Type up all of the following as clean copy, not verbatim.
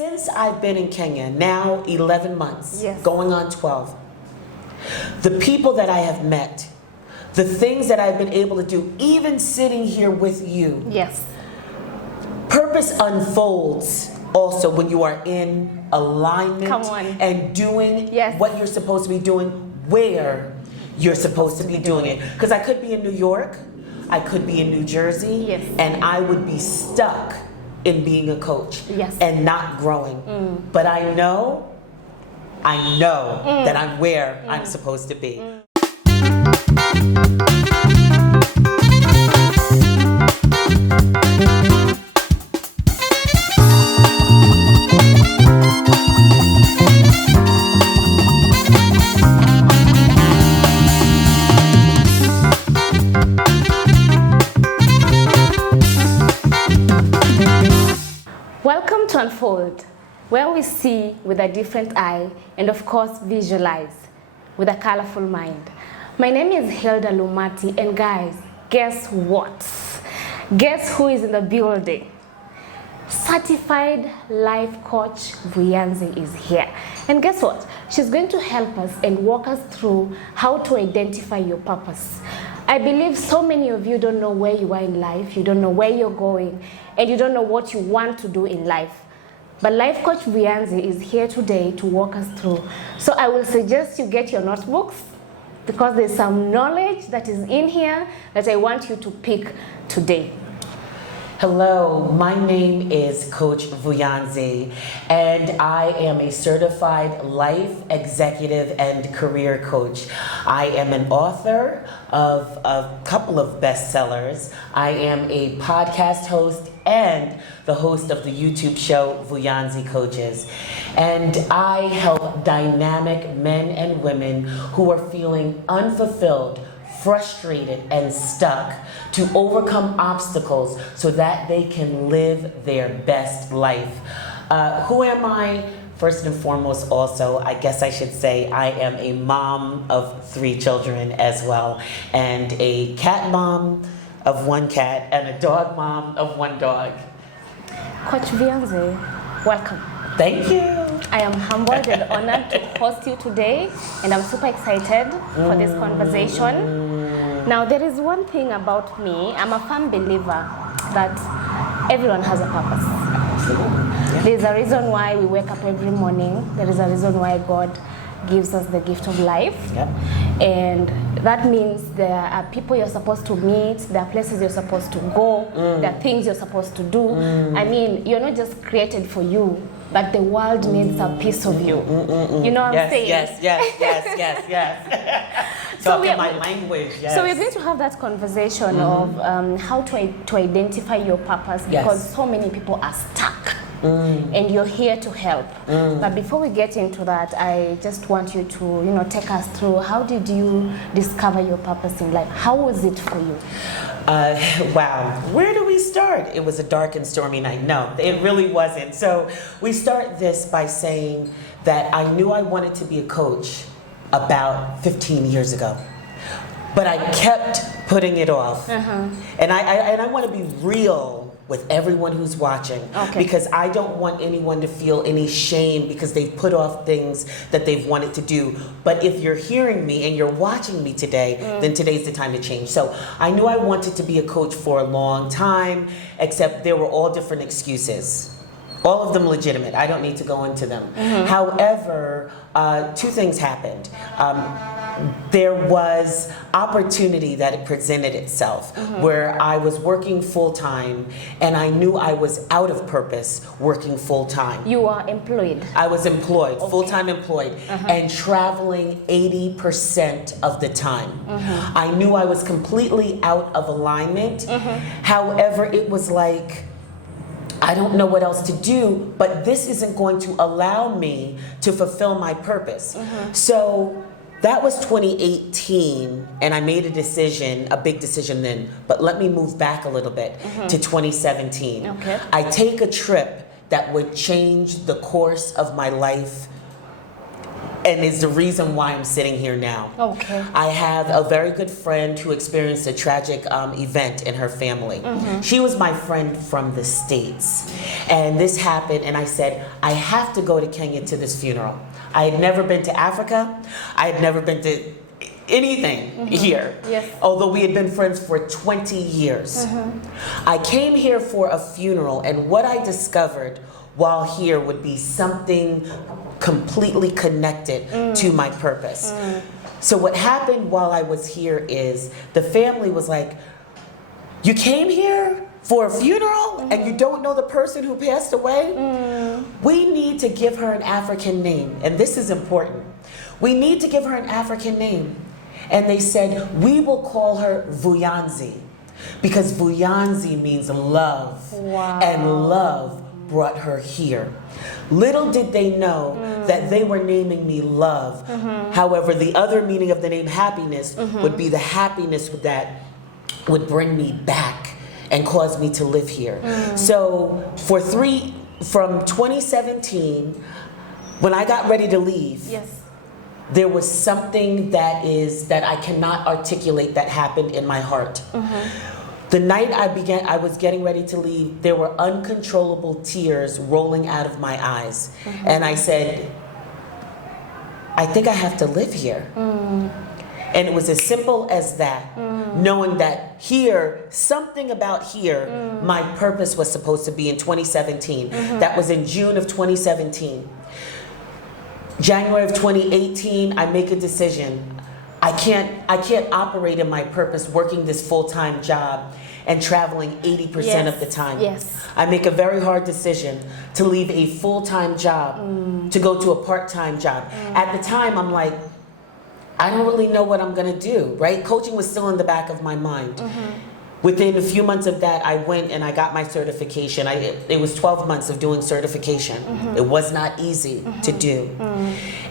since I've been in Kenya, now 11 months, Yes. going on 12, the people that I have met, the things that I've been able to do, even sitting here with you, Yes. purpose unfolds also when you are in alignment Come on. and doing Yes. what you're supposed to be doing where you're supposed to be doing it. Because I could be in New York, I could be in New Jersey, Yes. and I would be stuck in being a coach Yes. and not growing. But I know that I'm where I'm supposed to be. Welcome to Unfold, where we see with a different eye and of course visualize with a colorful mind. My name is Hildah Lumati, and guys, guess what? Guess who is in the building? Certified life coach Vuyanzi is here. And guess what? She's going to help us and walk us through how to identify your purpose. I believe so many of you don't know where you are in life, you don't know where you're going, and you don't know what you want to do in life. But Life Coach Vuyanzi is here today to walk us through. So I will suggest you get your notebooks, because there's some knowledge that is in here that I want you to pick today. Hello, my name is Coach Vuyanzi, and I am a certified life, executive, and career coach. I am an author of a couple of bestsellers. I am a podcast host and the host of the YouTube show Vuyanzi Coaches. And I help dynamic men and women who are feeling unfulfilled, frustrated, and stuck to overcome obstacles so that they can live their best life. Who am I? First and foremost, also, I guess I should say I am a mom of 3 children as well, and a cat mom of 1 cat and a dog mom of 1 dog. Coach Vuyanzi, welcome. Thank you. I am humbled and honored to host you today, and I'm super excited for this conversation. Now, there is one thing about me. I'm a firm believer that everyone has a purpose. Absolutely. There's a reason why we wake up every morning. There is a reason why God gives us the gift of life. Yep. And that means there are people you're supposed to meet, there are places you're supposed to go, there are things you're supposed to do. I mean, you're not just created for you, but the world needs a piece of you. You know what I'm saying? Yes. Talking my language, yes. So we're going to have that conversation of how to identify your purpose, because so many people are stuck. And you're here to help. But before we get into that, I just want you to, take us through, how did you discover your purpose in life? How was it for you? Wow, where do we start? It was a dark and stormy night. No, it really wasn't. So we start this by saying that I knew I wanted to be a coach about 15 years ago, but I kept putting it off. And I want to be real with everyone who's watching, because I don't want anyone to feel any shame because they've put off things that they've wanted to do. But if you're hearing me and you're watching me today, then today's the time to change. So I knew I wanted to be a coach for a long time, except there were all different excuses. All of them legitimate. I don't need to go into them. However, 2 things happened. There was opportunity that it presented itself where I was working full-time, and I knew I was out of purpose working full-time. You are employed? I was employed, full-time employed, and traveling 80% of the time. I knew I was completely out of alignment. However, it was like, I don't know what else to do, but this isn't going to allow me to fulfill my purpose. So that was 2018, and I made a decision, a big decision then, but let me move back a little bit to 2017. I take a trip that would change the course of my life and is the reason why I'm sitting here now. Okay. I have a very good friend who experienced a tragic event in her family. She was my friend from the States. And this happened, and I said, I have to go to Kenya to this funeral. I had never been to Africa. I had never been to anything here. Yes. Although we had been friends for 20 years. I came here for a funeral, and what I discovered while here would be something completely connected to my purpose. So what happened while I was here is the family was like, you came here for a funeral and you don't know the person who passed away? We need to give her an African name, and this is important. We need to give her an African name. And they said, we will call her Vuyanzi, because Vuyanzi means love. Wow. And love brought her here. Little did they know that they were naming me love. However, the other meaning of the name happiness would be the happiness that would bring me back and cause me to live here. So from 2017, when I got ready to leave, Yes. there was something that I cannot articulate that happened in my heart. The night I was getting ready to leave, there were uncontrollable tears rolling out of my eyes. And I said, I think I have to live here. And it was as simple as that, knowing that here, something about here, my purpose was supposed to be in 2017. That was in June of 2017. January of 2018, I make a decision. I can't operate in my purpose working this full-time job and traveling 80% of the time. Yes. I make a very hard decision to leave a full-time job to go to a part-time job. At the time, I'm like, I don't really know what I'm gonna do, right? Coaching was still in the back of my mind. Within a few months of that, I went and I got my certification. It was 12 months of doing certification. It was not easy to do.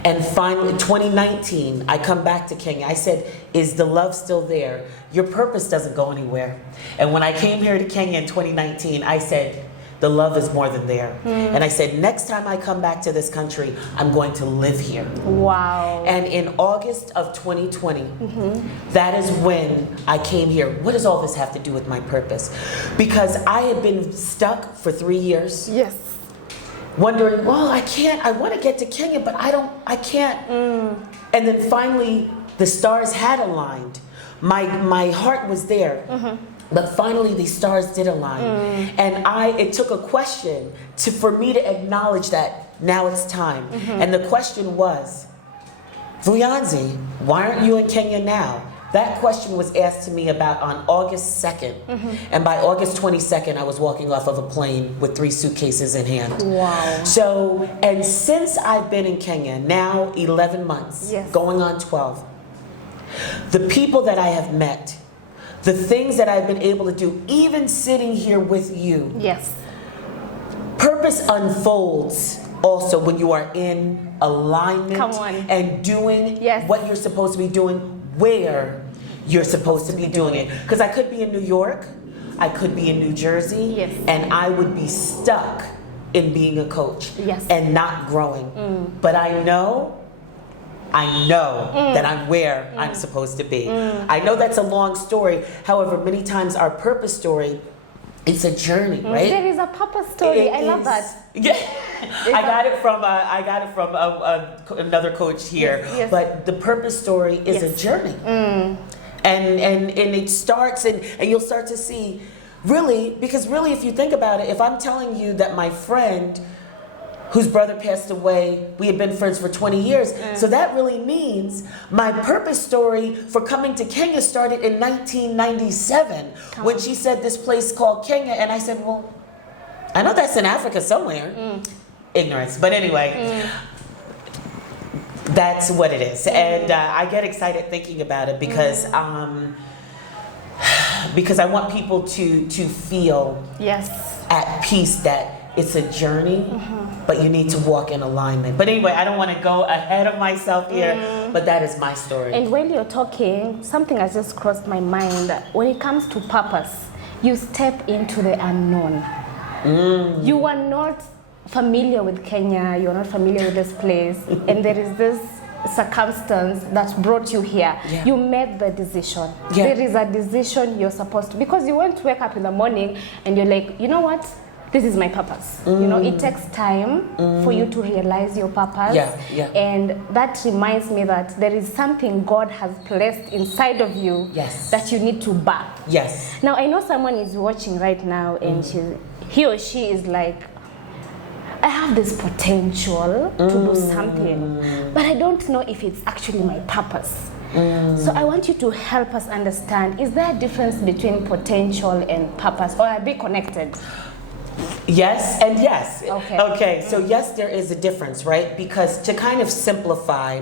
And finally, 2019, I come back to Kenya. I said, is the love still there? Your purpose doesn't go anywhere. And when I came here to Kenya in 2019, I said, the love is more than there. And I said, next time I come back to this country, I'm going to live here. Wow. And in August of 2020, that is when I came here. What does all this have to do with my purpose? Because I had been stuck for 3 years. Yes. Wondering, well, I want to get to Kenya, but I can't. And then finally, the stars had aligned. My heart was there. But finally, these stars did align. And it took a question for me to acknowledge that now it's time. And the question was, Vuyanzi, why aren't you in Kenya now? That question was asked to me about on August 2nd. And by August 22nd, I was walking off of a plane with 3 suitcases in hand. Wow. So, and since I've been in Kenya, now 11 months, Yes. going on 12, the people that I have met, the things that I've been able to do, even sitting here with you. Yes. Purpose unfolds also when you are in alignment Come on. and doing Yes. what you're supposed to be doing, where you're supposed to be doing it. Because I could be in New York, I could be in New Jersey, Yes. and I would be stuck in being a coach Yes. and not growing. But I know that I'm where I'm supposed to be. I know that's a long story. However, many times our purpose story, it's a journey, right? There is a purpose story. I love that. Yeah, I got it from another coach here. Yes. But the purpose story is a journey, and it starts and you'll start to see, really, because really, if you think about it, if I'm telling you that my friend whose brother passed away, we had been friends for 20 years. So that really means my purpose story for coming to Kenya started in 1997 when she said this place called Kenya. And I said, well, I know that's in Africa somewhere. Ignorance. But anyway, that's what it is. And I get excited thinking about it because I want people to feel at peace that it's a journey, but you need to walk in alignment. But anyway, I don't want to go ahead of myself here, but that is my story. And while you're talking, something has just crossed my mind. When it comes to purpose, you step into the unknown. You are not familiar with Kenya, you're not familiar with this place, and there is this circumstance that brought you here. Yeah. You made the decision. Yeah. There is a decision you're supposed to, because you won't wake up in the morning and you're like, you know what? This is my purpose. You know, it takes time for you to realize your purpose. Yeah, yeah. And that reminds me that there is something God has placed inside of you Yes. that you need to back. Yes. Now, I know someone is watching right now and he or she is like, I have this potential to do something, but I don't know if it's actually my purpose. So I want you to help us understand, is there a difference between potential and purpose, or are they connected? Yes and yes. Okay. Okay, so yes, there is a difference, right? Because to kind of simplify,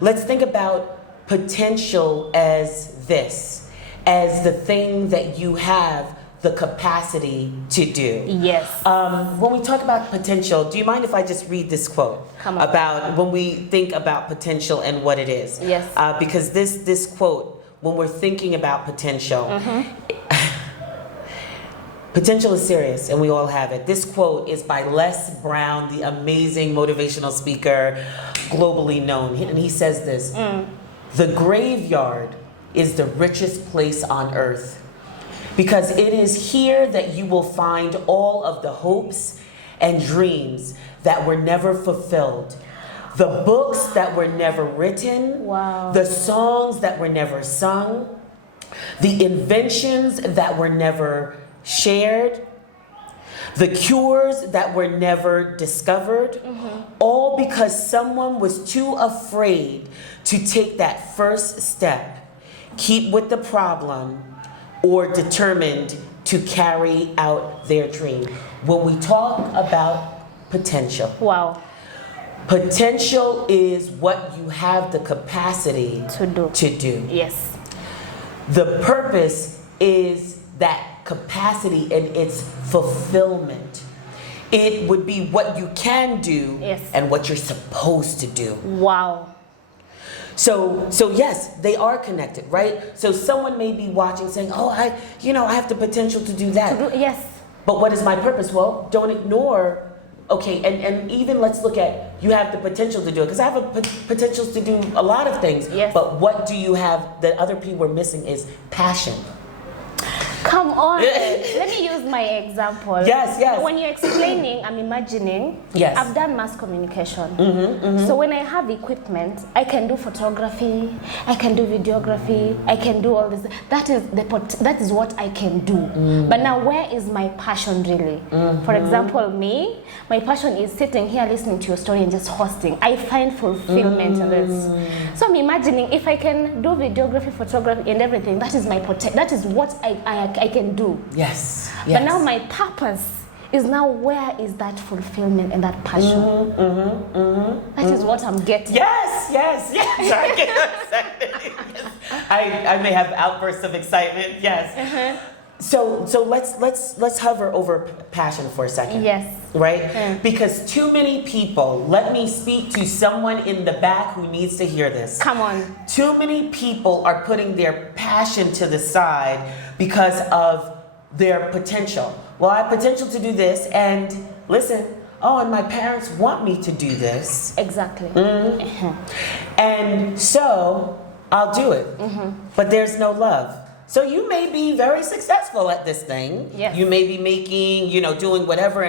let's think about potential as this, as the thing that you have the capacity to do. Yes. When we talk about potential, do you mind if I just read this quote Come on. about when we think about potential and what it is? Yes. Because this quote, when we're thinking about potential, potential is serious, and we all have it. This quote is by Les Brown, the amazing motivational speaker, globally known. And he says this, "The graveyard is the richest place on earth, because it is here that you will find all of the hopes and dreams that were never fulfilled, the books that were never written, Wow. the songs that were never sung, the inventions that were never shared, the cures that were never discovered, all because someone was too afraid to take that first step, keep with the problem, or determined to carry out their dream." When we talk about potential, Wow. potential is what you have the capacity To do. to do. Yes. The purpose is that capacity and its fulfillment. It would be what you can do Yes. and what you're supposed to do. Wow. So yes, they are connected, right? So someone may be watching saying, "Oh, I have the potential to do that." Yes. But what is my purpose? Well, don't ignore, okay, and even let's look at, you have the potential to do it, because I have a potential to do a lot of things. Yes. But what do you have that other people are missing is passion. Come on. Let me use my example. Yes, yes. When you're explaining, I'm imagining. Yes. I've done mass communication. So when I have equipment, I can do photography, I can do videography, I can do all this. That is what I can do. But now, where is my passion really? For example, me, my passion is sitting here listening to your story and just hosting. I find fulfillment in this. So I'm imagining, if I can do videography, photography, and everything, that is my that is what I can do. Yes. But now my purpose is now, where is that fulfillment and that passion? That is what I'm getting. Yes. I get excited. I may have outbursts of excitement. Yes. So let's hover over passion for a second. Yes. Right? Because too many people, let me speak to someone in the back who needs to hear this. Come on. Too many people are putting their passion to the side because of their potential. Well, I have potential to do this, and listen, and my parents want me to do this. Exactly. And so I'll do it. But there's no love. So you may be very successful at this thing. Yes. You may be making, doing whatever,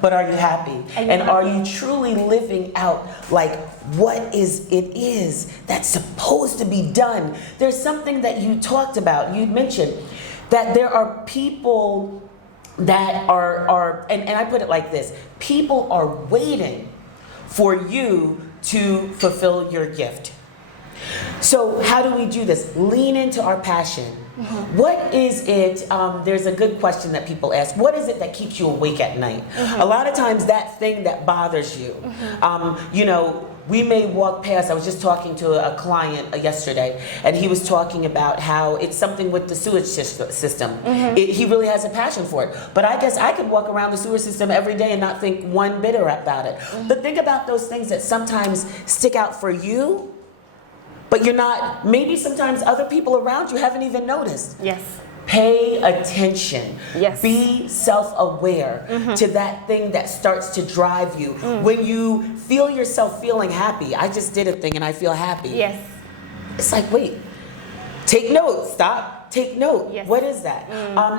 but are you happy? Are you truly living out like what it is that's supposed to be done? There's something that you talked about, you mentioned, that there are people that are and I put it like this, people are waiting for you to fulfill your gift. So how do we do this? Lean into our passion. What is it? There's a good question that people ask. What is it that keeps you awake at night? A lot of times that thing that bothers you. We may walk past, I was just talking to a client yesterday, and he was talking about how it's something with the sewage system. He really has a passion for it. But I guess I could walk around the sewer system every day and not think one bit about it. But think about those things that sometimes stick out for you, but you're not, maybe sometimes other people around you haven't even noticed. Yes. Pay attention. Yes. Be self-aware to that thing that starts to drive you. When you feel yourself feeling happy, I just did a thing and I feel happy. Yes. It's like, wait, take note, stop, take note. Yes. What is that?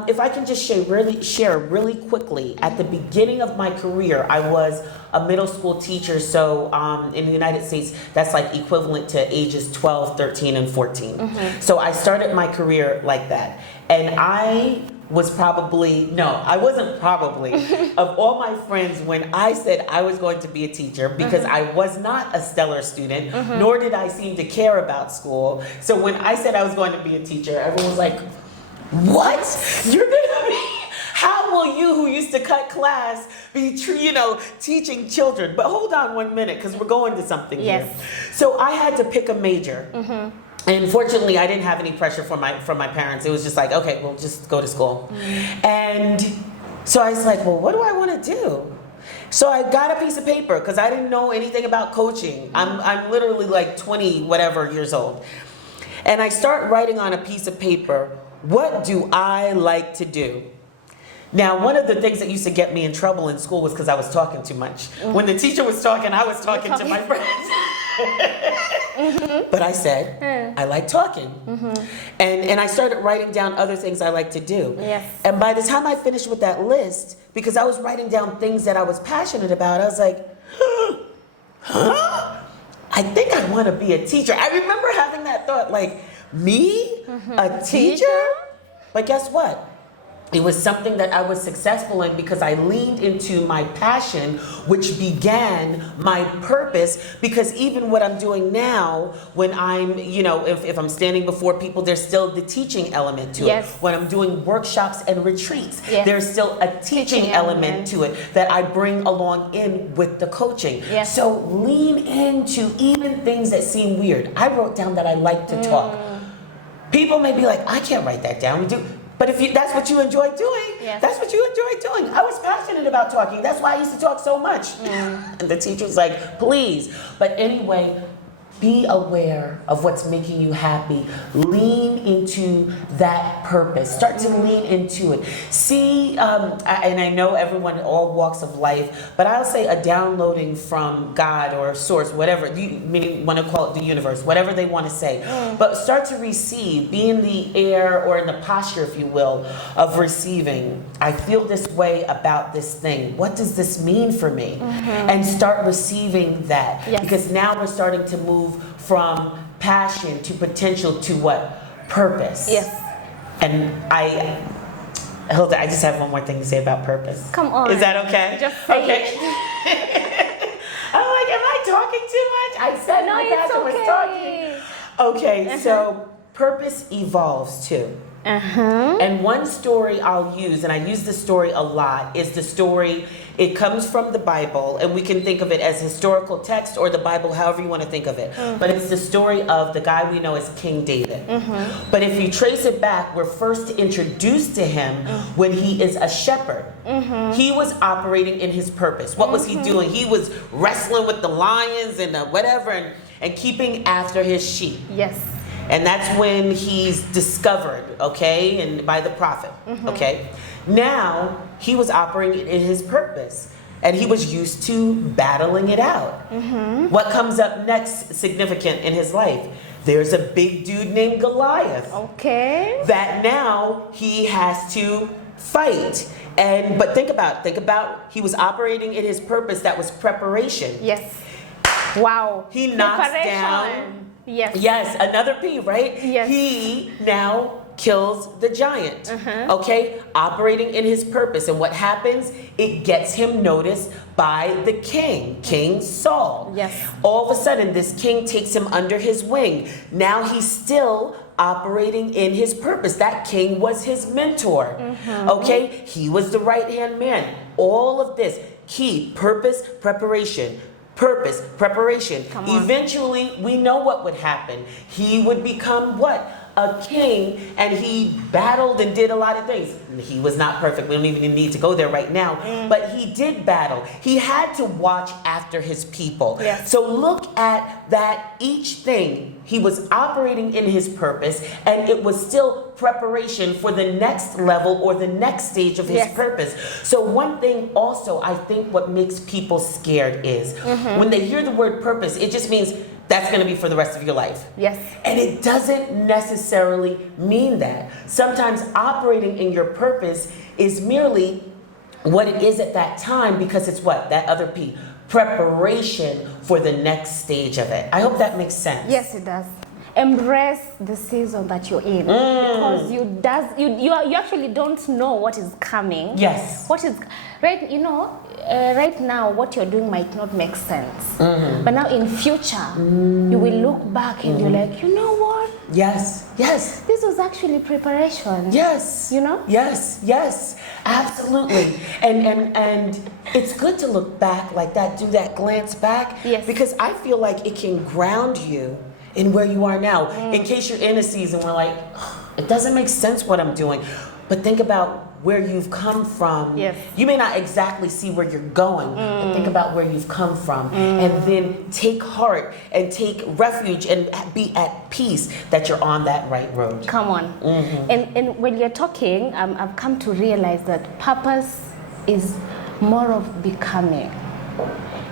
If I can just share really quickly, at the beginning of my career, I was a middle school teacher. So in the United States, that's like equivalent to ages 12, 13, and 14. So I started my career like that. And I was I wasn't probably, of all my friends, when I said I was going to be a teacher, because I was not a stellar student, nor did I seem to care about school. So when I said I was going to be a teacher, everyone was like, what? You're gonna be? How will you, who used to cut class, be teaching children? But hold on 1 minute, because we're going to something here. So I had to pick a major. And fortunately, I didn't have any pressure from my parents. It was just like, okay, we'll just go to school. And so I was like, well, what do I want to do? So I got a piece of paper, because I didn't know anything about coaching. I'm literally like 20 whatever years old. And I start writing on a piece of paper, what do I like to do? Now, one of the things that used to get me in trouble in school was because I was talking too much. When the teacher was talking, I was talking to my friends. But I said, I like talking. And I started writing down other things I like to do. Yes. And by the time I finished with that list, because I was writing down things that I was passionate about, I was like, I think I want to be a teacher. I remember having that thought, like, me? A teacher? But guess what? It was something that I was successful in because I leaned into my passion, which began my purpose. Because even what I'm doing now, when I'm, if I'm standing before people, there's still the teaching element to it. When I'm doing workshops and retreats, there's still a teaching element to it that I bring along in with the coaching. So lean into even things that seem weird. I wrote down that I like to talk. People may be like, I can't write that down. But if that's what you enjoy doing, that's what you enjoy doing. I was passionate about talking. That's why I used to talk so much. And the teacher's like, please. But anyway, be aware of what's making you happy. Lean into that purpose. Start to lean into it. See, and I know everyone in all walks of life, but I'll say a downloading from God or source, whatever, meaning want to call it the universe, whatever they want to say. But start to receive, be in the air or in the posture, if you will, of receiving. I feel this way about this thing. What does this mean for me? And start receiving that. Because now we're starting to move from passion to potential to what? Purpose. And Hilda, I just have one more thing to say about purpose. Come on. Is that okay? Just say it. I'm like, am I talking too much? I said my passion was talking. Okay, so purpose evolves too. And one story I'll use, and I use this story a lot, is the story, it comes from the Bible, and we can think of it as historical text or the Bible, however you want to think of it. But it's the story of the guy we know as King David. But if you trace it back, we're first introduced to him when he is a shepherd. He was operating in his purpose. What was he doing? He was wrestling with the lions and whatever, and keeping after his sheep. And that's when he's discovered, okay, and by the prophet, okay? Now, he was operating in his purpose, and he was used to battling it out. What comes up next significant in his life? There's a big dude named Goliath. That now he has to fight. But think about, he was operating in his purpose, that was preparation. Wow. He knocks down. Yes, another P, right? He now kills the giant. Okay? Operating in his purpose. And what happens? It gets him noticed by the king, King Saul. All of a sudden, this king takes him under his wing. Now he's still operating in his purpose. That king was his mentor. Okay? He was the right-hand man. All of this, key, purpose, preparation. Purpose, preparation. Eventually, we know what would happen. He would become what? a king and he battled and did a lot of things. He was not perfect. We don't even need to go there right now. But he did battle. He had to watch after his people. Yes. So look at that each thing. He was operating in his purpose, and it was still preparation for the next level or the next stage of his purpose. So one thing also, I think what makes people scared is when they hear the word purpose, it just means that's going to be for the rest of your life. Yes. And it doesn't necessarily mean that. Sometimes operating in your purpose is merely what it is at that time, because it's what? That other P. Preparation for the next stage of it. I hope that makes sense. Yes, it does. Embrace the season that you're in, because you actually don't know what is coming. Yes. What is right? Right now, what you're doing might not make sense. But now in future, you will look back and you're like, you know what? Yes. Yes. This was actually preparation. Yes. You know? Yes. Yes. Absolutely. And it's good to look back like that, do that glance back. Yes. Because I feel like it can ground you in where you are now. In case you're in a season where like, it doesn't make sense what I'm doing. But think about where you've come from. Yes. You may not exactly see where you're going, but think about where you've come from. And then take heart and take refuge and be at peace that you're on that right road. Come on. And when you're talking, I've come to realize that purpose is more of becoming.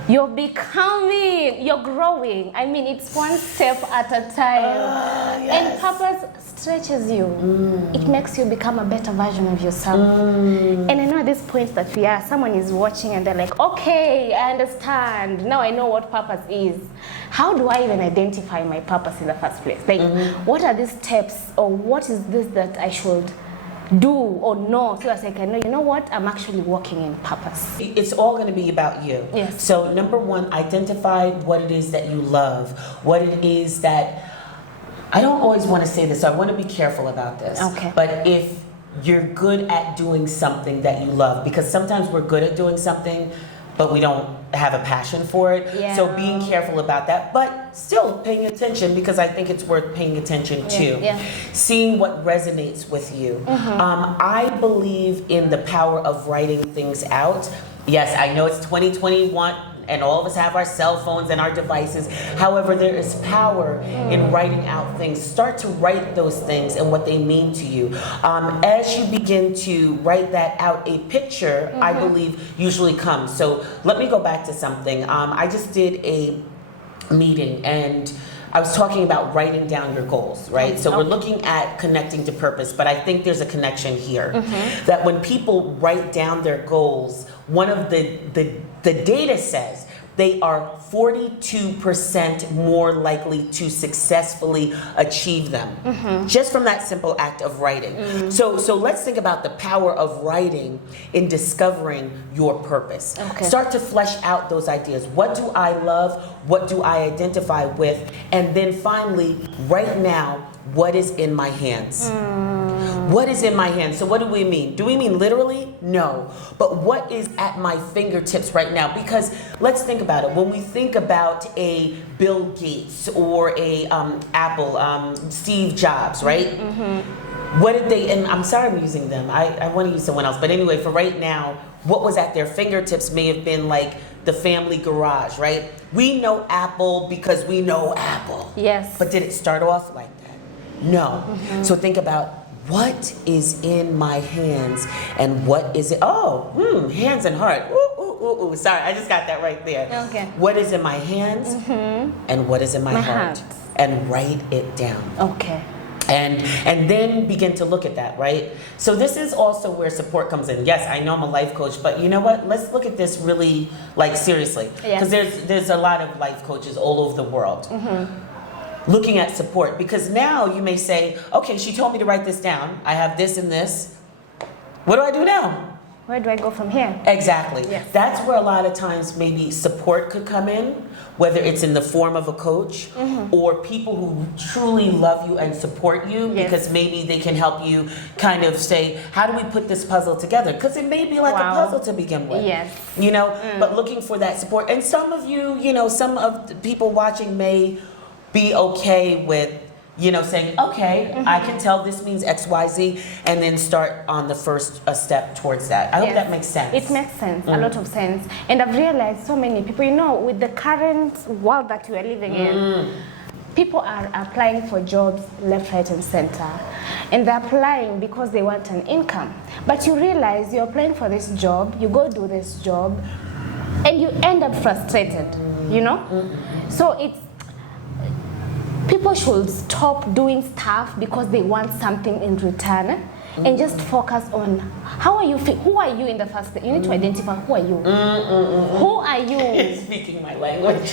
You're becoming, you're growing. I mean, it's one step at a time. And purpose stretches you. It makes you become a better version of yourself. And I know at this point that someone is watching and they're like, okay, I understand. Now I know what purpose is. How do I even identify my purpose in the first place? Like, what are these steps, or what is this that I should do or know, so as I can know, you know what, I'm actually walking in purpose. It's all going to be about you. Yes. So number one, identify what it is that you love, what it is that, I don't always want to say this, so I want to be careful about this. Okay. But if you're good at doing something that you love, because sometimes we're good at doing something, but we don't have a passion for it. Yeah. So being careful about that, but still paying attention, because I think it's worth paying attention to. Yeah. Seeing what resonates with you. I believe in the power of writing things out. Yes, I know it's 2021 and all of us have our cell phones and our devices. However, there is power in writing out things. Start to write those things and what they mean to you. As you begin to write that out, a picture, I believe, usually comes. So let me go back to something. I just did a meeting and I was talking about writing down your goals, right? So we're looking at connecting to purpose, but I think there's a connection here. That when people write down their goals, one of the data says they are 42% more likely to successfully achieve them, just from that simple act of writing. So let's think about the power of writing in discovering your purpose. Start to flesh out those ideas. What do I love? What do I identify with? And then finally, right now, what is in my hands? What is in my hands? So what do we mean? Do we mean literally? No. But what is at my fingertips right now? Because let's think about it. When we think about a Bill Gates or a Apple, Steve Jobs, right? What did they, and I'm sorry I'm using them. I want to use someone else. But anyway, for right now, what was at their fingertips may have been like the family garage, right? We know Apple because we know Apple. Yes. But did it start off like that? No. So think about what is in my hands and what is it? Hands and heart. Ooh. Sorry, I just got that right there. Okay. What is in my hands and what is in my heart? And write it down. Okay. And then begin to look at that, right? So this is also where support comes in. Yes, I know I'm a life coach, but you know what? Let's look at this really like seriously. Because there's a lot of life coaches all over the world. Looking at support, because now you may say, okay, she told me to write this down. I have this and this. What do I do now? Where do I go from here? Exactly. Yes. That's where a lot of times maybe support could come in, whether it's in the form of a coach or people who truly love you and support you, because maybe they can help you kind of say, how do we put this puzzle together? Because it may be like a puzzle to begin with. Yes. You know, but looking for that support. And some of you, some of the people watching may be okay with saying, okay, I can tell this means X, Y, Z, and then start on the first step towards that. I hope that makes sense. It makes sense, a lot of sense. And I've realized so many people, with the current world that we are living in, people are applying for jobs left, right, and center. And they're applying because they want an income. But you realize you're applying for this job, you go do this job, and you end up frustrated, So people should stop doing stuff because they want something in return and just focus on how are you who are you in the first place. You need to identify who are you. Who are you? Speaking my language.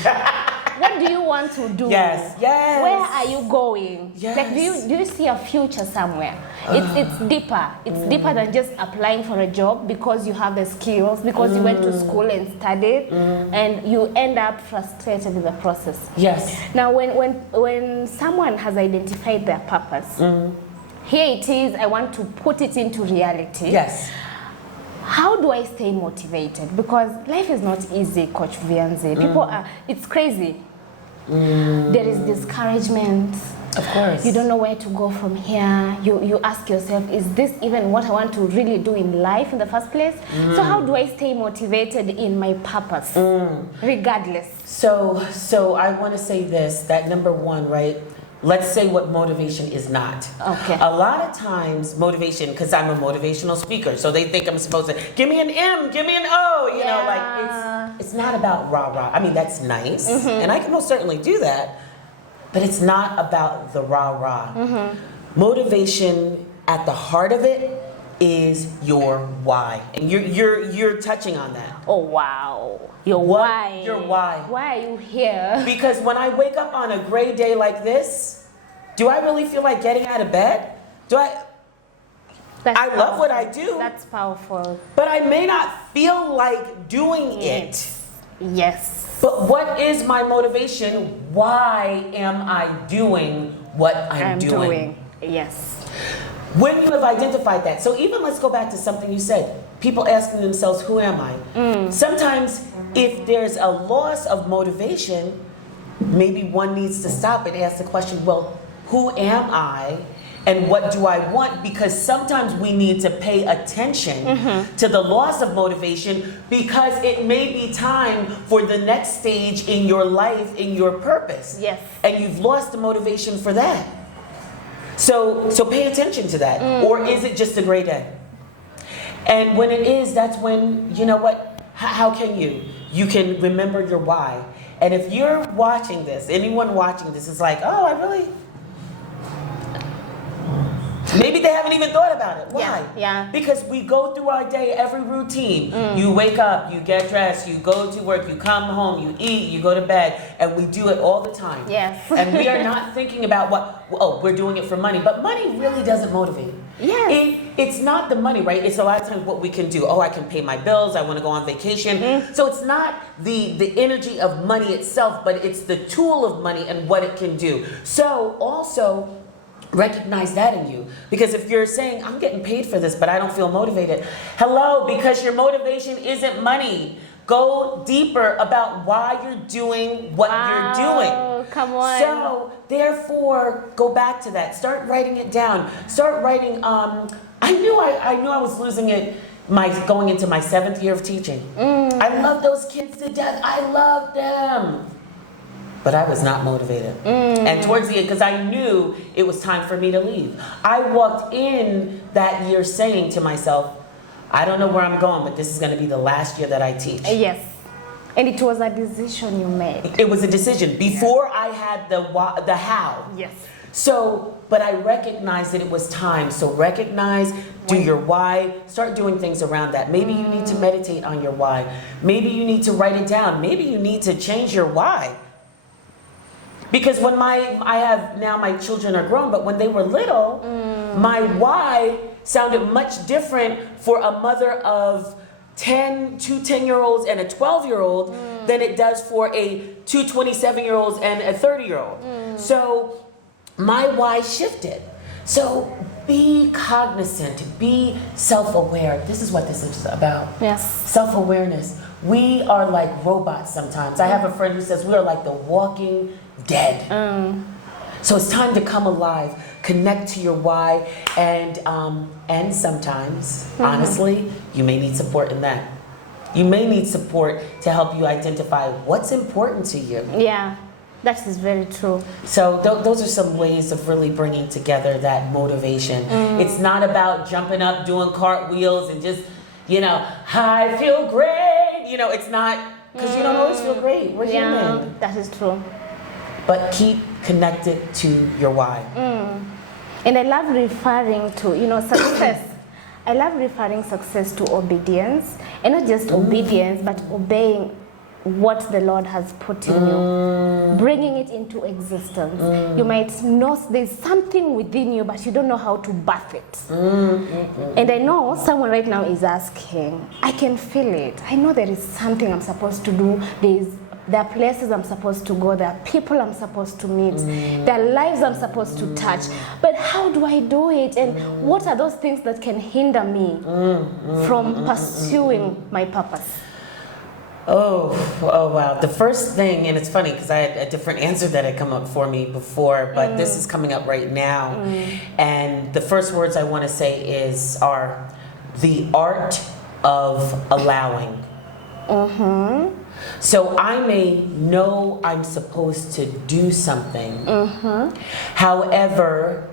What do you want to do? Yes. Where are you going? Yes. Like, do you see a future somewhere? It's deeper. It's deeper than just applying for a job because you have the skills, because you went to school and studied, and you end up frustrated in the process. Yes. Now, when someone has identified their purpose, here it is, I want to put it into reality. Yes. How do I stay motivated? Because life is not easy, Coach Vuyanzi. People it's crazy. There is discouragement. Of course. You don't know where to go from here. You ask yourself, is this even what I want to really do in life in the first place? So how do I stay motivated in my purpose, regardless? So I want to say this, that number one, right? Let's say what motivation is not. Okay. A lot of times motivation, because I'm a motivational speaker, so they think I'm supposed to give me an M, give me an O, it's not about rah-rah. I mean, that's nice, and I can most certainly do that, but it's not about the rah-rah. Motivation at the heart of it is your why, and you're touching on that. Oh wow, your why. Your why. Why are you here? Because when I wake up on a gray day like this, do I really feel like getting out of bed? I love what I do. That's powerful. But I may not feel like doing it. Yes. But what is my motivation? Why am I doing what I'm doing? Yes. When you have identified that, so even let's go back to something you said, people asking themselves, who am I? Sometimes if there's a loss of motivation, maybe one needs to stop and ask the question, well, who am I and what do I want? Because sometimes we need to pay attention to the loss of motivation because it may be time for the next stage in your life, in your purpose. Yes. And you've lost the motivation for that. So pay attention to that. Or is it just a great day? And when it is, that's when, you know what, how can you? You can remember your why. And if you're watching this, anyone watching this is like, oh, I really... Maybe they haven't even thought about it. Why? Yeah. Because we go through our day, every routine. You wake up, you get dressed, you go to work, you come home, you eat, you go to bed, and we do it all the time. Yes. And we are not thinking about we're doing it for money. But money really doesn't motivate. Yes. It's not the money, right? It's a lot of times what we can do. Oh, I can pay my bills, I want to go on vacation. So it's not the energy of money itself, but it's the tool of money and what it can do. So also, recognize that in you. Because if you're saying, I'm getting paid for this, but I don't feel motivated. Hello, because your motivation isn't money. Go deeper about why you're doing what you're doing. Come on. So, therefore, go back to that. Start writing it down. Start writing, I knew I was losing it going into my 7th year of teaching. I love those kids to death. I love them. But I was not motivated. And towards the end, because I knew it was time for me to leave. I walked in that year saying to myself, I don't know where I'm going, but this is going to be the last year that I teach. Yes. And it was a decision you made. It was a decision. Before I had the how. Yes. So, but I recognized that it was time. So recognize, do your why, start doing things around that. Maybe you need to meditate on your why. Maybe you need to write it down. Maybe you need to change your why. Because when my children are grown, but when they were little, my why sounded much different for a mother of two 10-year-olds and a 12-year-old than it does for two 27-year-olds and a 30-year-old. So my why shifted. So be cognizant, be self-aware. This is what this is about. Yes. Self-awareness. We are like robots sometimes. I have a friend who says we are like the walking dead. So it's time to come alive, connect to your why, and sometimes, honestly, you may need support in that. You may need support to help you identify what's important to you. Yeah, that is very true. So those are some ways of really bringing together that motivation. It's not about jumping up, doing cartwheels, and just, I feel great. It's not, because you don't always feel great. We're human. That is true. But keep connected to your why. And I love referring to, success. I love referring success to obedience, and not just obedience, but obeying what the Lord has put in you, bringing it into existence. You might know there's something within you, but you don't know how to birth it. And I know someone right now is asking, I can feel it. I know there is something I'm supposed to do. There are places I'm supposed to go. There are people I'm supposed to meet. There are lives I'm supposed to touch. But how do I do it? And what are those things that can hinder me from pursuing my purpose? Oh wow. The first thing, and it's funny because I had a different answer that had come up for me before, but this is coming up right now. And the first words I want to say are the art of allowing. So I may know I'm supposed to do something. However,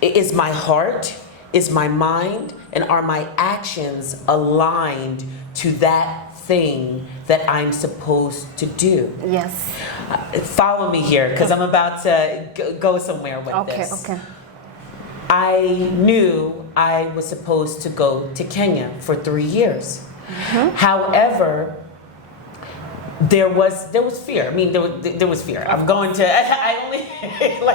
is my heart, is my mind, and are my actions aligned to that thing that I'm supposed to do? Yes. Follow me here, because I'm about to go somewhere with this. Okay. I knew I was supposed to go to Kenya for 3 years. However, there was fear. I mean, there was fear. I'm going to, I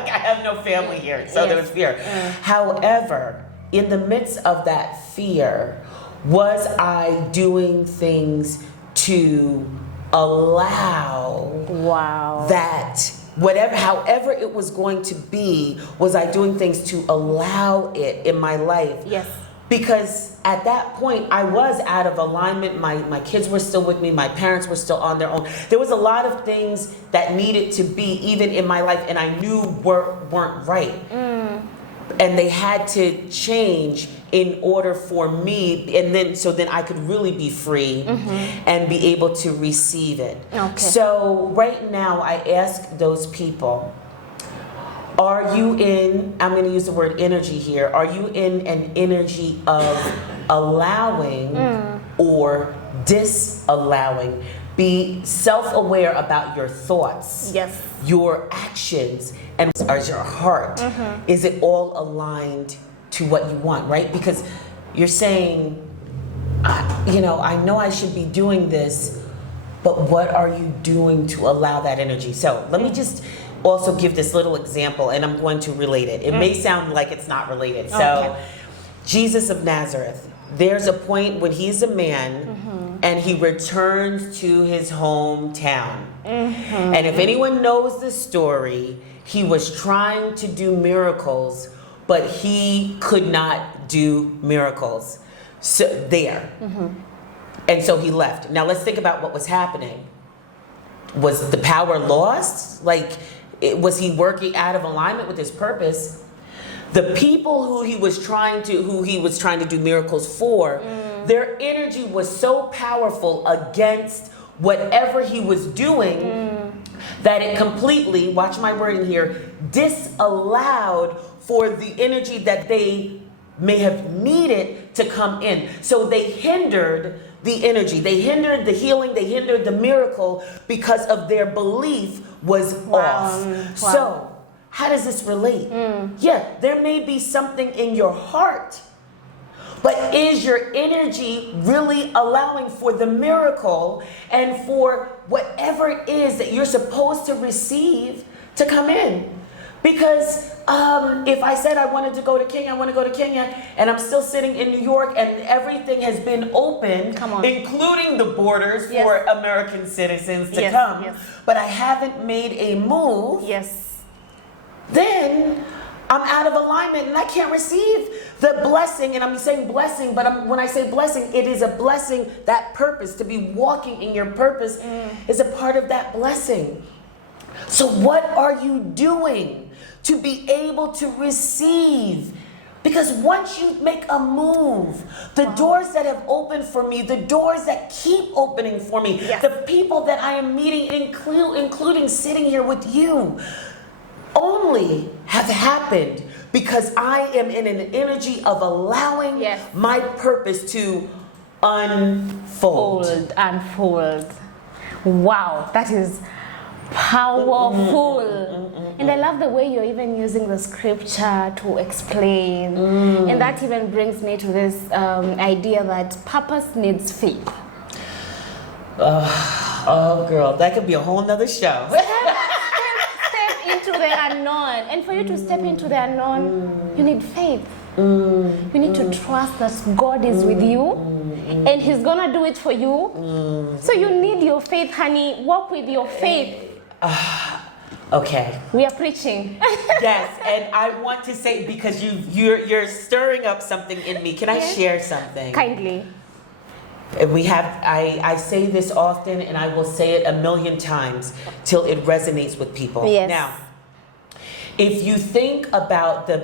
have no family here, so there was fear. However, in the midst of that fear, was I doing things to allow that, however it was going to be, was I doing things to allow it in my life? Yes. Because at that point, I was out of alignment. My kids were still with me. My parents were still on their own. There was a lot of things that needed to be even in my life, and I knew weren't right. And they had to change in order for me, and then I could really be free and be able to receive it. Okay. So right now, I ask those people, are you in, I'm going to use the word energy here, are you in an energy of allowing or disallowing? Be self-aware about your thoughts, your actions, and is your heart, is it all aligned to what you want, right? Because you're saying, I know I should be doing this, but what are you doing to allow that energy? So let me just also give this little example, and I'm going to relate it. It may sound like it's not related. So Jesus of Nazareth, there's a point when he's a man and he returns to his hometown. And if anyone knows the story, he was trying to do miracles, but he could not do miracles and so he left. Now let's think about what was happening. Was the power lost? Was he working out of alignment with his purpose? The people who he was trying to do miracles for, their energy was so powerful against whatever he was doing that it completely, watch my wording here, disallowed for the energy that they may have needed to come in. So they hindered the energy, they hindered the healing, they hindered the miracle because of their belief was off. So how does this relate? Yeah, there may be something in your heart, but is your energy really allowing for the miracle and for whatever it is that you're supposed to receive to come in? Because if I said I wanted to go to Kenya, I want to go to Kenya, and I'm still sitting in New York and everything has been open, including the borders for American citizens to come, but I haven't made a move, then I'm out of alignment and I can't receive the blessing. And I'm saying blessing, but when I say blessing, it is a blessing. That purpose, to be walking in your purpose, is a part of that blessing. So what are you doing to be able to receive? Because once you make a move, the doors that have opened for me, the doors that keep opening for me, the people that I am meeting, including sitting here with you, only have happened because I am in an energy of allowing my purpose to unfold. Unfold. Wow, that is powerful. And I love the way you're even using the scripture to explain. And that even brings me to this idea that purpose needs faith. Oh girl, that could be a whole nother show. Step into the unknown. And for you to step into the unknown, you need faith. You need to trust that God is with you and He's gonna do it for you. So you need your faith, honey. Walk with your faith. Okay. We are preaching. Yes, and I want to say, because you're stirring up something in me. Can I share something? Kindly. I say this often, and I will say it 1,000,000 times till it resonates with people. Yes. Now, if you think about the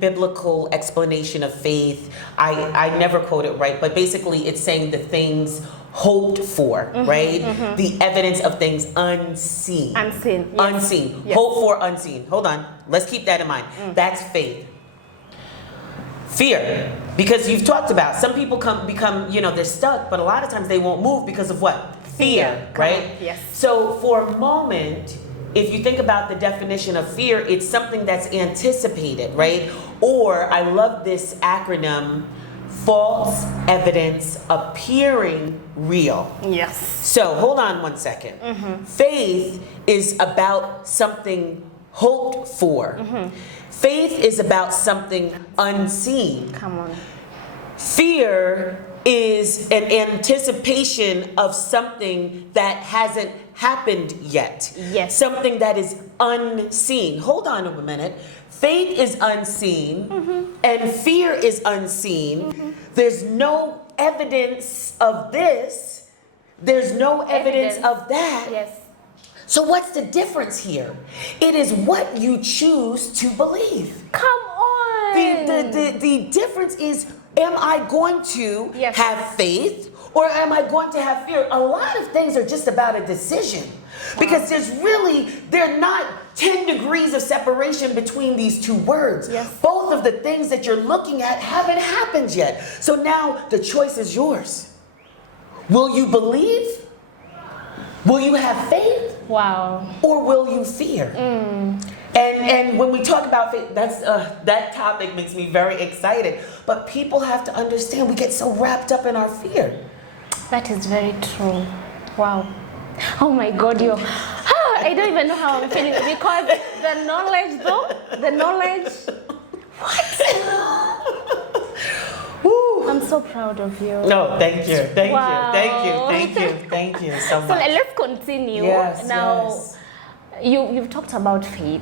biblical explanation of faith, I never quote it right, but basically it's saying the things hoped for, right? The evidence of things unseen. Unseen. Yes. Unseen. Yes. Hope for unseen. Hold on. Let's keep that in mind. That's faith. Fear. Because you've talked about some people become, they're stuck, but a lot of times they won't move because of what? Fear, right? Yes. So for a moment, if you think about the definition of fear, it's something that's anticipated, right? Or I love this acronym, false evidence appearing real. Yes. So hold on one second. Faith is about something hoped for. Faith is about something unseen. Come on. Fear is an anticipation of something that hasn't happened yet. Yes. Something that is unseen. Hold on a minute. Faith is unseen and fear is unseen. There's no evidence of this. There's no evidence of that. Yes. So what's the difference here? It is what you choose to believe. Come on. The difference is, am I going to have faith or am I going to have fear? A lot of things are just about a decision. Because they're not 10 degrees of separation between these two words. Yes. Both of the things that you're looking at haven't happened yet. So now the choice is yours. Will you believe? Will you have faith? Wow. Or will you fear? And when we talk about faith, that topic makes me very excited. But people have to understand, we get so wrapped up in our fear. That is very true. Wow. Oh my God, I don't even know how I'm feeling because the knowledge. Woo. I'm so proud of you. No, thank you. Thank you so much. So let's continue. Yes, now, you've talked about faith,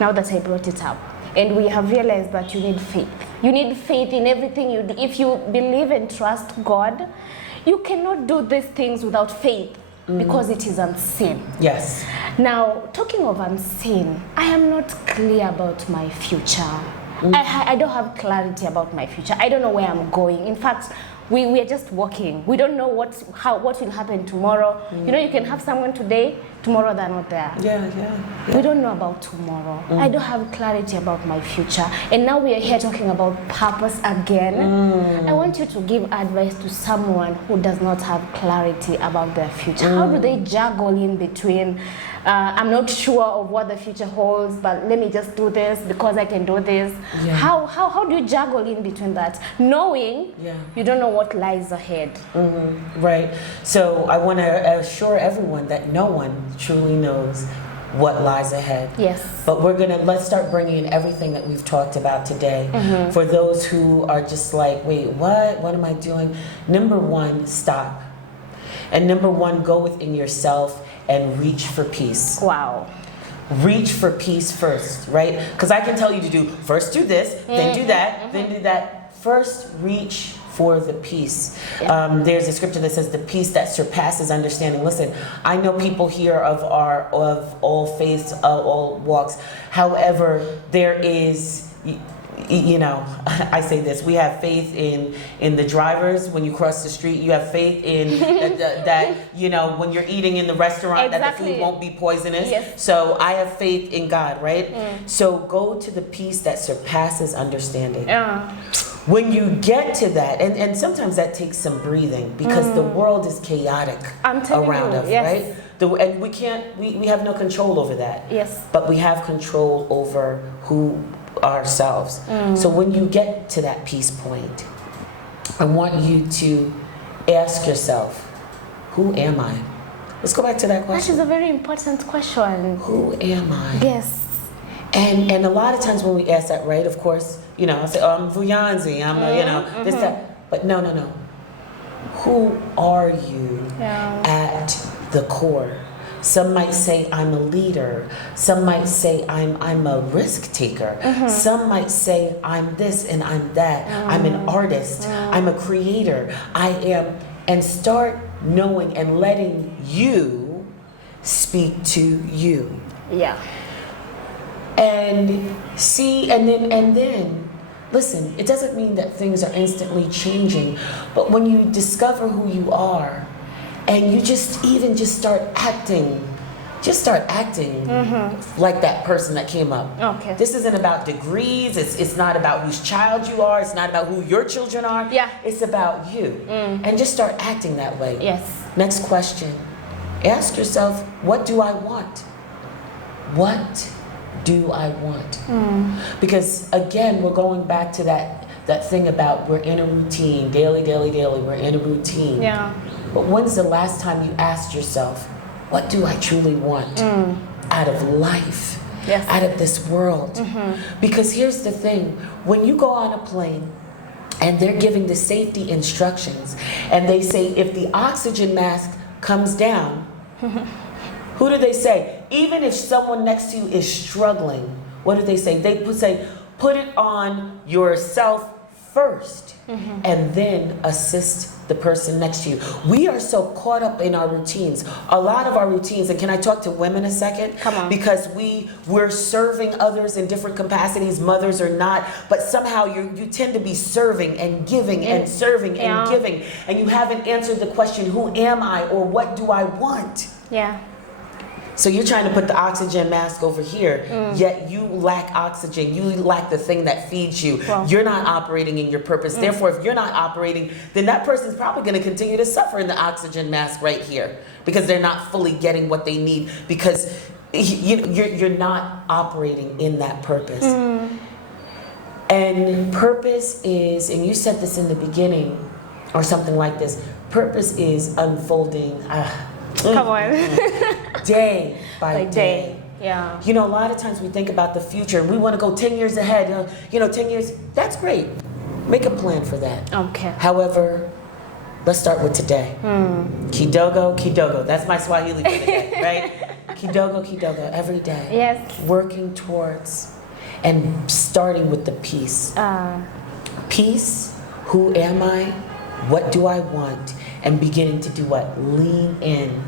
now that I brought it up. And we have realized that you need faith. You need faith in everything you do. If you believe and trust God, you cannot do these things without faith because it is unseen. Yes. Now, talking of unseen, I am not clear about my future. I don't have clarity about my future. I don't know where I'm going. In fact, we are just walking. We don't know what will happen tomorrow. You can have someone today, tomorrow they're not there. Yeah. We don't know about tomorrow. I don't have clarity about my future. And now we are here talking about purpose again. I want you to give advice to someone who does not have clarity about their future. How do they juggle in between, I'm not sure of what the future holds, but let me just do this because I can do this. Yeah. How do you juggle in between that, knowing you don't know what lies ahead? Right. So I want to assure everyone that no one truly knows what lies ahead. Yes. But let's start bringing in everything that we've talked about today. For those who are just like, wait, what am I doing? Number one, stop. And number one, go within yourself and reach for peace. Wow. Reach for peace first, right? Because I can tell you to first do this, then do that, then do that. First, reach for the peace. There's a scripture that says the peace that surpasses understanding. Listen, I know people here of all faiths, all walks. However, there is, you know, I say this, we have faith in the drivers when you cross the street. You have faith in that you know, when you're eating in the restaurant, that the food won't be poisonous. Yes. So I have faith in God, right? So go to the peace that surpasses understanding. When you get to that, and sometimes that takes some breathing, because the world is chaotic around us, right? And we have no control over that. Yes. But we have control over ourselves. So when you get to that peace point, I want you to ask yourself, who am I? Let's go back to that question. That is a very important question. Who am I? Yes. And a lot of times when we ask that, right, of course, you know, I say, oh, I'm Vuyanzi, I'm, you know, this, that. But no. Who are you at the core? Some might say I'm a leader. Some might say I'm a risk taker. Some might say I'm this and I'm that. I'm an artist. I'm a creator. I am. And start knowing and letting you speak to you. Yeah. And see, and then listen, it doesn't mean that things are instantly changing, but when you discover who you are, and you just start acting like that person that came up. Okay. This isn't about degrees. It's not about whose child you are. It's not about who your children are. Yeah. It's about you. And just start acting that way. Yes. Next question. Ask yourself, what do I want? What do I want? Because again, we're going back to that thing about we're in a routine, daily, we're in a routine. Yeah. But when's the last time you asked yourself, what do I truly want out of life, out of this world? Because here's the thing, when you go on a plane and they're giving the safety instructions and they say if the oxygen mask comes down, who do they say? Even if someone next to you is struggling, what do they say? They say, put it on yourself first and then assist the person next to you. We are so caught up in our routines. A lot of our routines, and can I talk to women a second? Come on. Because we're serving others in different capacities, mothers or not, but somehow you tend to be serving and giving and serving and giving, and you haven't answered the question, who am I, or what do I want? Yeah. So you're trying to put the oxygen mask over here, yet you lack oxygen. You lack the thing that feeds you. Well, you're not operating in your purpose. Therefore, if you're not operating, then that person's probably going to continue to suffer in the oxygen mask right here because they're not fully getting what they need because you're not operating in that purpose. And purpose is, and you said this in the beginning or something like this, purpose is unfolding. Come on. Day by day. Yeah. You know, a lot of times we think about the future and we want to go 10 years ahead. 10 years, that's great. Make a plan for that. Okay. However, let's start with today. Kidogo. That's my Swahili for today, right? Kidogo, every day. Yes. Working towards and starting with the peace. Peace, who am I? What do I want? And beginning to do what? Lean in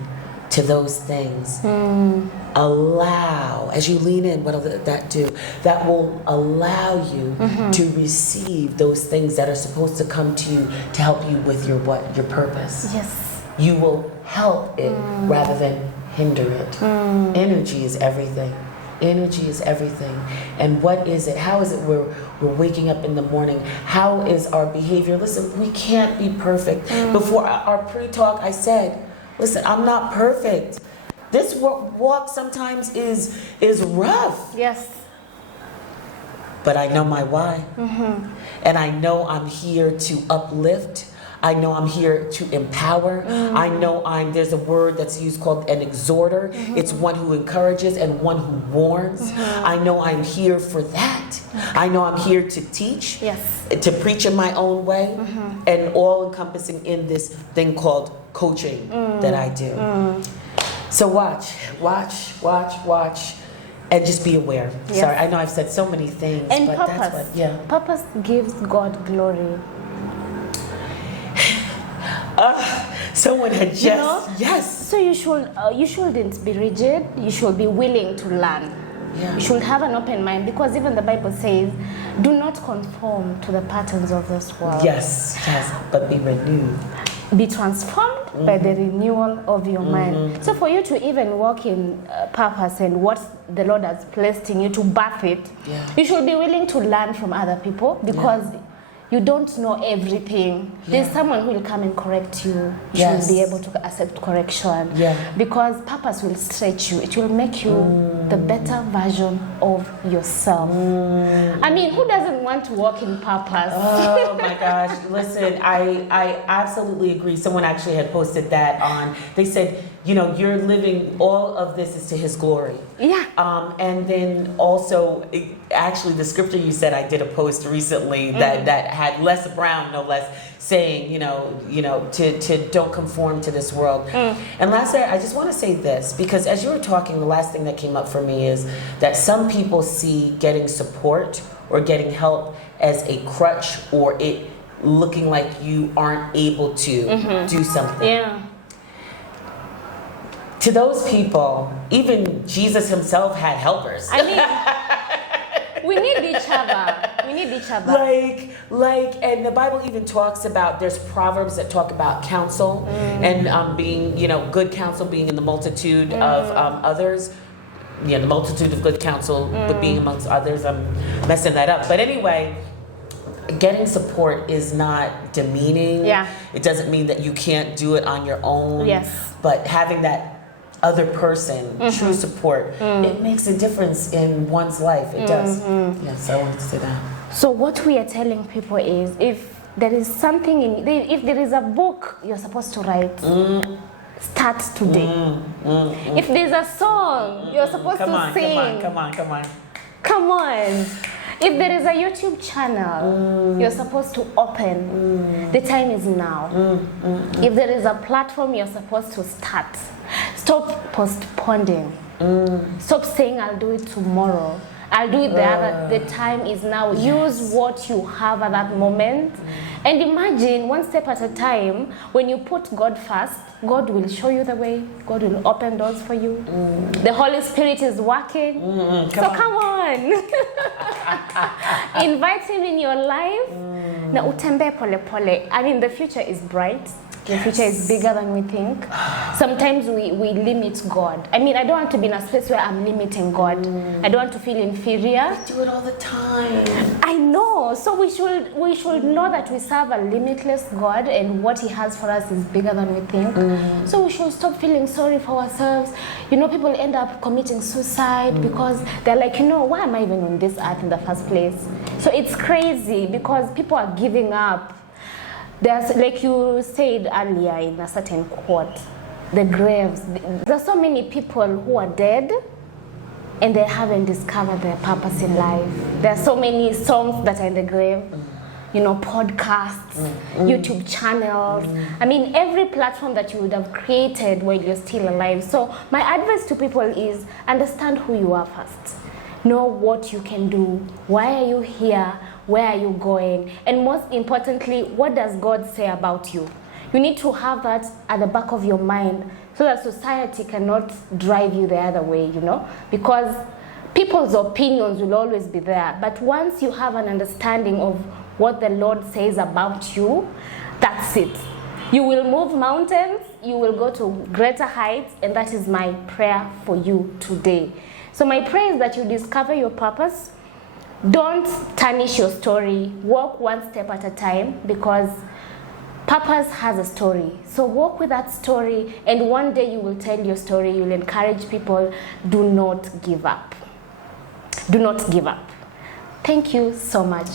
to those things. Allow, as you lean in, what will that do? That will allow you to receive those things that are supposed to come to you to help you with your what? Your purpose. Yes. You will help it rather than hinder it. Energy is everything. Energy is everything. And what is it? How is it we're waking up in the morning? How is our behavior? Listen, we can't be perfect. Before our pre-talk, I said, listen, I'm not perfect. This walk sometimes is rough. Yes. But I know my why. And I know I'm here to uplift. I know I'm here to empower. I know there's a word that's used called an exhorter. It's one who encourages and one who warns. I know I'm here for that. I know I'm here to teach, to preach in my own way, and all encompassing in this thing called coaching that I do. So watch, and just be aware. Yes. Sorry, I know I've said so many things, And but purpose. that's what, Purpose gives God glory. Someone had just, You know? yes. So you shouldn't be rigid. You should be willing to learn. Yeah. You should have an open mind, because even the Bible says, do not conform to the patterns of this world. Yes, but be renewed. Be transformed by the renewal of your mind. So for you to even walk in purpose and what the Lord has placed in you, to birth it, you should be willing to learn from other people, because you don't know everything. There's someone who will come and correct you. You should be able to accept correction. Because purpose will stretch you. It will make you the better version of yourself. I mean, who doesn't want to walk in purpose? Oh my gosh. Listen, I absolutely agree. Someone actually had posted that on, they said, you know, you're living, all of this is to His glory. Yeah. And then also, actually the scripture you said, I did a post recently that had Les Brown, no less, saying, you know, to don't conform to this world. And lastly, I just want to say this, because as you were talking, the last thing that came up for me is that some people see getting support or getting help as a crutch, or it looking like you aren't able to do something. Yeah. To those people, even Jesus Himself had helpers. I mean, we need each other. We need each other. And the Bible even talks about, there's proverbs that talk about counsel and being, you know, good counsel being in the multitude of others. Yeah, the multitude of good counsel, but being amongst others. I'm messing that up. But anyway, getting support is not demeaning. Yeah. It doesn't mean that you can't do it on your own. Yes. But having that other person, true support, it makes a difference in one's life. It does. Yes, I wanted to say that. So what we are telling people is, if there is something if there is a book you're supposed to write, start today. If there's a song you're supposed to sing, Come on. If there is a YouTube channel you're supposed to open, the time is now. If there is a platform you're supposed to start, stop postponing. Stop saying, I'll do it tomorrow. I'll do it the time is now. Use what you have at that moment. And imagine, one step at a time, when you put God first, God will show you the way. God will open doors for you. The Holy Spirit is working. Come on. Invite Him in your life. Na utembe pole pole. I mean, the future is bright. The future is bigger than we think. Sometimes we limit God. I mean, I don't want to be in a space where I'm limiting God. I don't want to feel inferior. We do it all the time. I know. So we should know that we serve a limitless God, and what He has for us is bigger than we think. So we should stop feeling sorry for ourselves. You know, people end up committing suicide because they're like, you know, why am I even on this earth in the first place? So it's crazy because people are giving up. There's, like you said earlier in a certain quote, the graves. There's so many people who are dead and they haven't discovered their purpose in life. There are so many songs that are in the grave, you know, podcasts, YouTube channels. I mean, every platform that you would have created while you're still alive. So my advice to people is, understand who you are first. Know what you can do. Why are you here? Where are you going? And most importantly, what does God say about you? You need to have that at the back of your mind so that society cannot drive you the other way, you know? Because people's opinions will always be there. But once you have an understanding of what the Lord says about you, that's it. You will move mountains, you will go to greater heights, and that is my prayer for you today. So my prayer is that you discover your purpose. Don't tarnish your story. Walk one step at a time, because purpose has a story. So walk with that story, and one day you will tell your story. You will encourage people. Do not give up. Do not give up. Thank you so much.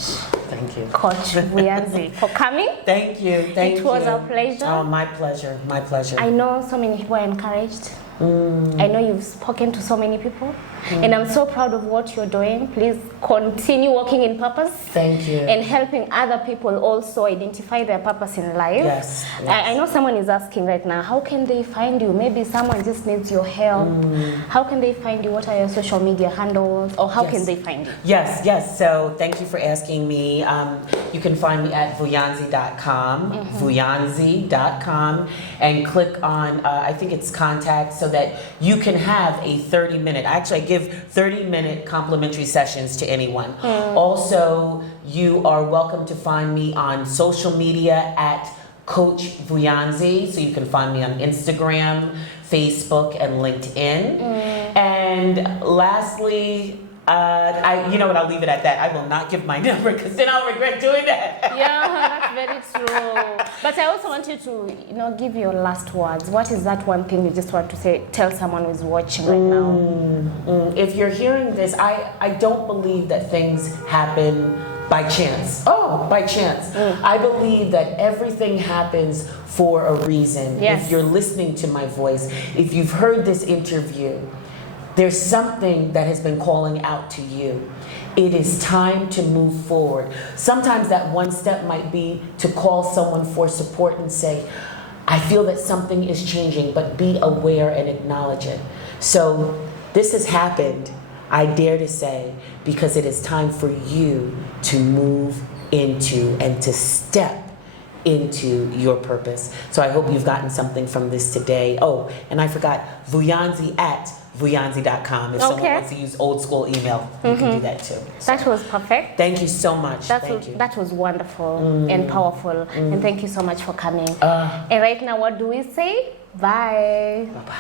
Thank you, Coach Vuyanzi, for coming. Thank you. It was a pleasure. Oh, my pleasure. My pleasure. I know so many people are encouraged. I know you've spoken to so many people, and I'm so proud of what you're doing. Please continue walking in purpose. Thank you. And helping other people also identify their purpose in life. Yes. I know someone is asking right now, how can they find you? Maybe someone just needs your help. How can they find you? What are your social media handles? Or how can they find you? Yes. So thank you for asking me. You can find me at vuyanzi.com, vuyanzi.com, and click on, I think it's contact, so that you can have a 30-minute, actually I give 30-minute complimentary sessions to anyone. Also, you are welcome to find me on social media at Coach Vuyanzi, so you can find me on Instagram, Facebook, and LinkedIn. And lastly, you know what, I'll leave it at that. I will not give my number because then I'll regret doing that. Yeah, that's very true. But I also want you to, give your last words. What is that one thing you just want to say, tell someone who's watching right now? If you're hearing this, I don't believe that things happen by chance. By chance. I believe that everything happens for a reason. Yes. If you're listening to my voice, if you've heard this interview, there's something that has been calling out to you. It is time to move forward. Sometimes that one step might be to call someone for support and say, I feel that something is changing, but be aware and acknowledge it. So this has happened, I dare to say, because it is time for you to move into and to step into your purpose. So I hope you've gotten something from this today. Oh, and I forgot, Vuyanzi at vuyanzi.com. If someone wants to use old school email, you can do that too. So, that was perfect. thank you so much. That was wonderful and powerful. And thank you so much for coming. And right now, what do we say? Bye. Bye-bye.